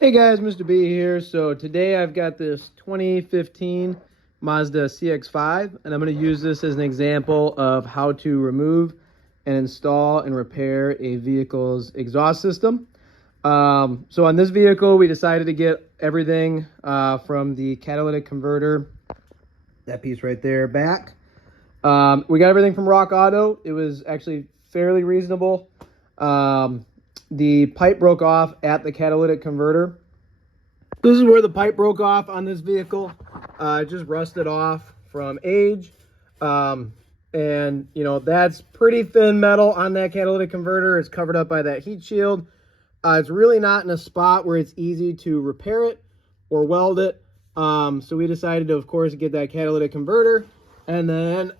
Hey guys, Mr.B here. So today I've got this 2015 Mazda CX-5 and I'm going to use this as an example of how to remove and install and repair a vehicle's exhaust system. So on this vehicle we decided to get everything from the catalytic converter, that piece right there, back. We got everything from Rock Auto. It was actually fairly reasonable. The pipe broke off at the catalytic converter. This is where the pipe broke off on this vehicle. It just rusted off from age. And you know, that's pretty thin metal on that catalytic converter. It's covered up by that heat shield. It's really not in a spot where it's easy to repair it or weld it. So we decided to, of course, get that catalytic converter. And then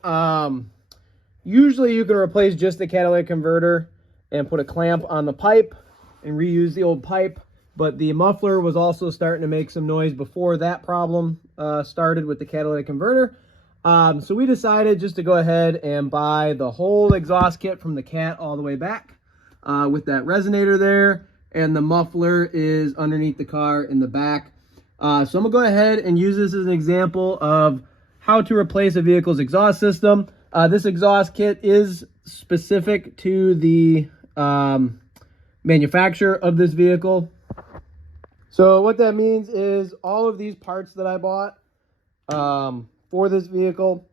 usually you can replace just the catalytic converter and put a clamp on the pipe and reuse the old pipe. But the muffler was also starting to make some noise before that problem started with the catalytic converter. So we decided just to go ahead and buy the whole exhaust kit from the Cat all the way back with that resonator there. And the muffler is underneath the car in the back. So I'm going to go ahead and use this as an example of how to replace a vehicle's exhaust system. This exhaust kit is specific to the manufacturer of this vehicle. So what that means is all of these parts that I bought for this vehicle,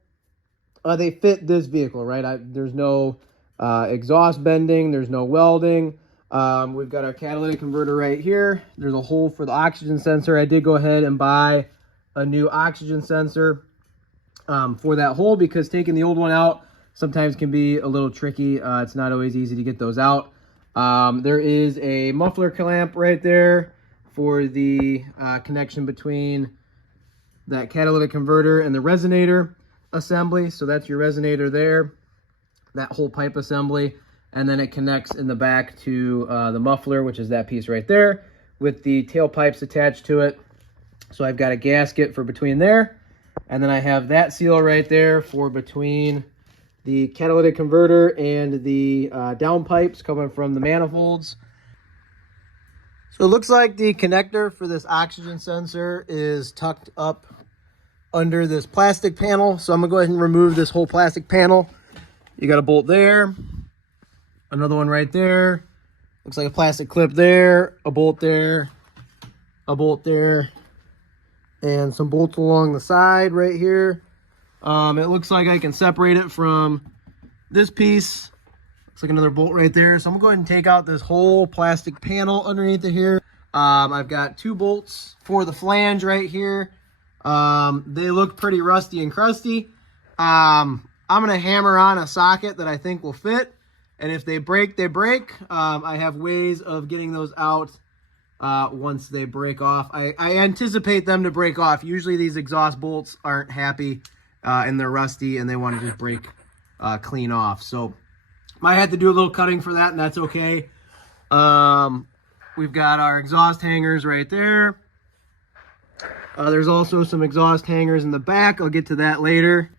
they fit this vehicle, right? There's no exhaust bending, there's no welding. We've got our catalytic converter right here. There's a hole for the oxygen sensor. I did go ahead and buy a new oxygen sensor for that hole because taking the old one out sometimes can be a little tricky. It's not always easy to get those out. There is a muffler clamp right there for the connection between that catalytic converter and the resonator assembly. So that's your resonator there, that whole pipe assembly. And then it connects in the back to the muffler, which is that piece right there with the tailpipes attached to it. So I've got a gasket for between there. And then I have that seal right there for between the catalytic converter and the downpipes coming from the manifolds. So it looks like the connector for this oxygen sensor is tucked up under this plastic panel. So I'm gonna go ahead and remove this whole plastic panel. You got a bolt there, another one right there. Looks like a plastic clip there, a bolt there, and some bolts along the side right here. It looks like I can separate it from this piece. Looks like another bolt right there. So I'm gonna go ahead and take out this whole plastic panel underneath it here. I've got two bolts for the flange right here. They look pretty rusty and crusty. I'm gonna hammer on a socket that I think will fit. And if they break, they break. I have ways of getting those out once they break off. I anticipate them to break off. Usually these exhaust bolts aren't happy and they're rusty and they want to just break clean off. So might have to do a little cutting for that, and that's okay. We've got our exhaust hangers right there. There's also some exhaust hangers in the back. I'll get to that later.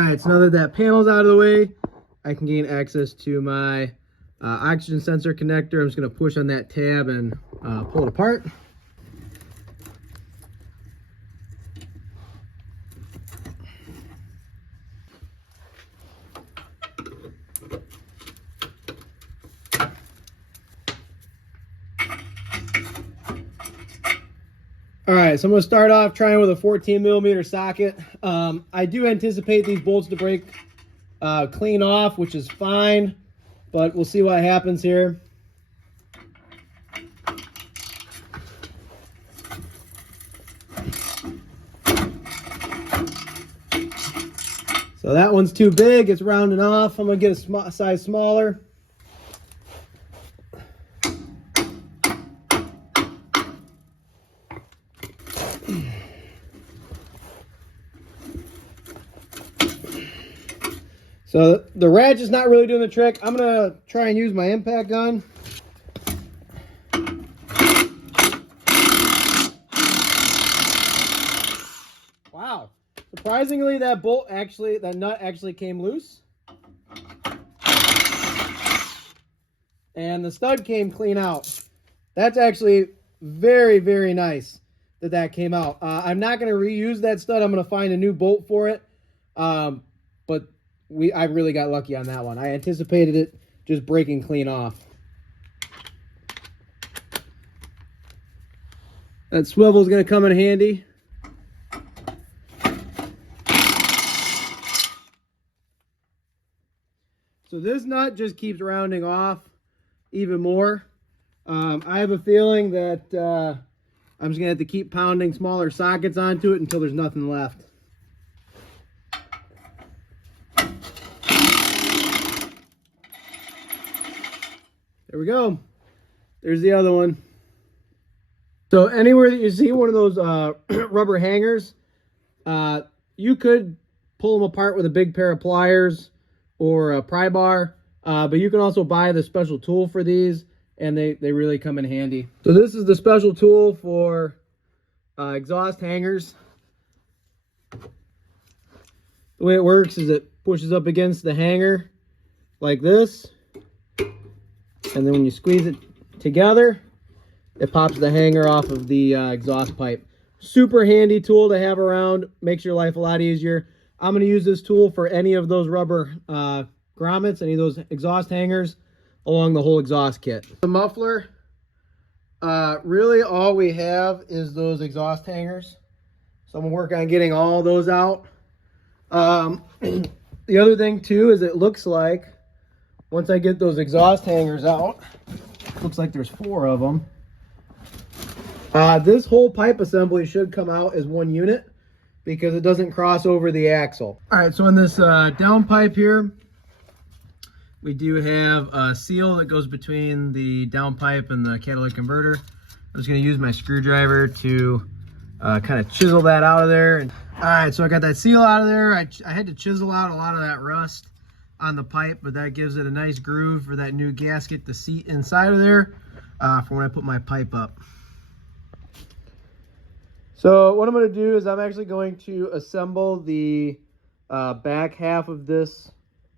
Alright, so now that panel's out of the way, I can gain access to my oxygen sensor connector. I'm just going to push on that tab and pull it apart. All right, so I'm going to start off trying with a 14mm socket. I do anticipate these bolts to break clean off, which is fine, but we'll see what happens here. So that one's too big, it's rounding off. I'm going to get a size smaller. So the ratchet's not really doing the trick. I'm gonna try and use my impact gun. Wow. Surprisingly, that nut actually came loose. And the stud came clean out. That's actually very, very nice that came out. I'm not going to reuse that stud. I'm going to find a new bolt for it. But I really got lucky on that one. I anticipated it just breaking clean off. That swivel is going to come in handy. So this nut just keeps rounding off even more. I have a feeling that I'm just going to have to keep pounding smaller sockets onto it until there's nothing left. There we go. There's the other one. So anywhere that you see one of those rubber hangers, you could pull them apart with a big pair of pliers or a pry bar, but you can also buy the special tool for these, and they really come in handy. So this is the special tool for exhaust hangers. The way it works is it pushes up against the hanger like this, and then when you squeeze it together, it pops the hanger off of the exhaust pipe. Super handy tool to have around, makes your life a lot easier. I'm going to use this tool for any of those rubber grommets, any of those exhaust hangers along the whole exhaust kit. The muffler, really all we have is those exhaust hangers. So I'm going to work on getting all those out. The other thing too is it looks like once I get those exhaust hangers out, looks like there's 4 of them. This whole pipe assembly should come out as one unit because it doesn't cross over the axle. All right, so on this down pipe here, we do have a seal that goes between the down pipe and the catalytic converter. I'm just going to use my screwdriver to kind of chisel that out of there. All right, so I got that seal out of there. I had to chisel out a lot of that rust on the pipe, but that gives it a nice groove for that new gasket to seat inside of there for when I put my pipe up. So what I'm going to do is I'm actually going to assemble the back half of this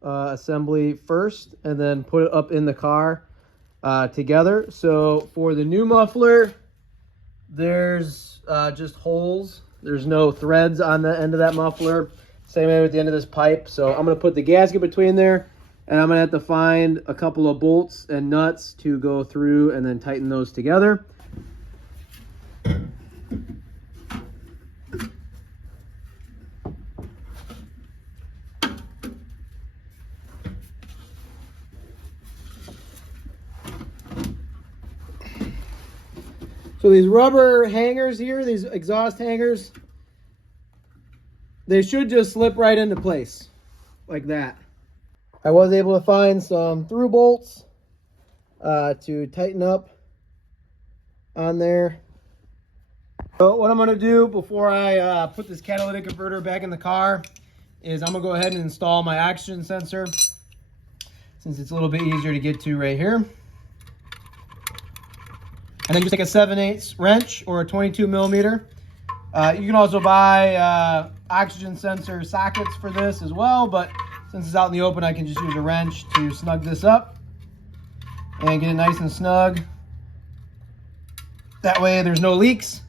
assembly first and then put it up in the car together. So for the new muffler, there's just holes. There's no threads on the end of that muffler. Same way with the end of this pipe. So I'm going to put the gasket between there, and I'm going to have to find a couple of bolts and nuts to go through and then tighten those together. So these rubber hangers here, these exhaust hangers, they should just slip right into place like that. I was able to find some through bolts to tighten up on there. So what I'm going to do before I put this catalytic converter back in the car is I'm going to go ahead and install my oxygen sensor, since it's a little bit easier to get to right here. And then just take a 7/8 wrench or a 22 millimeter. You can also buy oxygen sensor sockets for this as well, but since it's out in the open, I can just use a wrench to snug this up and get it nice and snug. That way there's no leaks.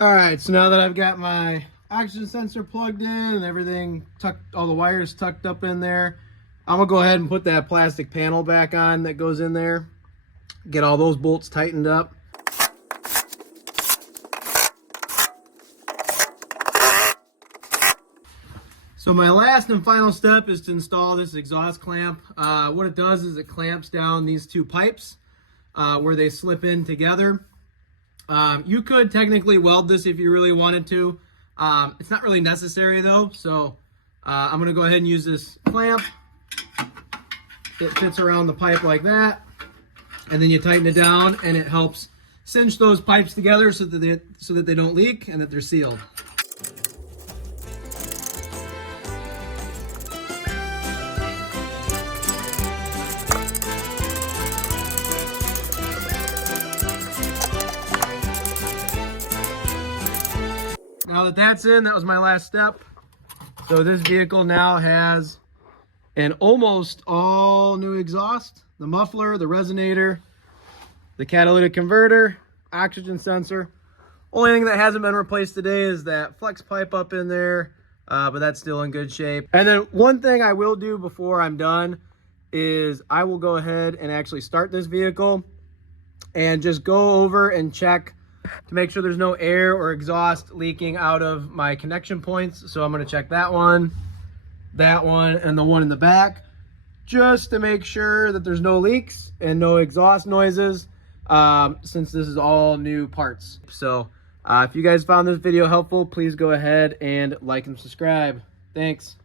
All right, so now that I've got my oxygen sensor plugged in and everything tucked, all the wires tucked up in there, I'm gonna go ahead and put that plastic panel back on that goes in there. Get all those bolts tightened up. So my last and final step is to install this exhaust clamp. What it does is it clamps down these two pipes where they slip in together. You could technically weld this if you really wanted to. It's not really necessary though, so I'm gonna go ahead and use this clamp. It fits around the pipe like that, and then you tighten it down and it helps cinch those pipes together so that they don't leak and that they're sealed. Now that that's in, that was my last step. So this vehicle now has an almost all new exhaust, the muffler, the resonator, the catalytic converter, oxygen sensor. Only thing that hasn't been replaced today is that flex pipe up in there, but that's still in good shape. And then one thing I will do before I'm done is I will go ahead and actually start this vehicle and just go over and check to make sure there's no air or exhaust leaking out of my connection points. So I'm going to check that one, and the one in the back, just to make sure that there's no leaks and no exhaust noises, since this is all new parts. So if you guys found this video helpful, please go ahead and like and subscribe. Thanks.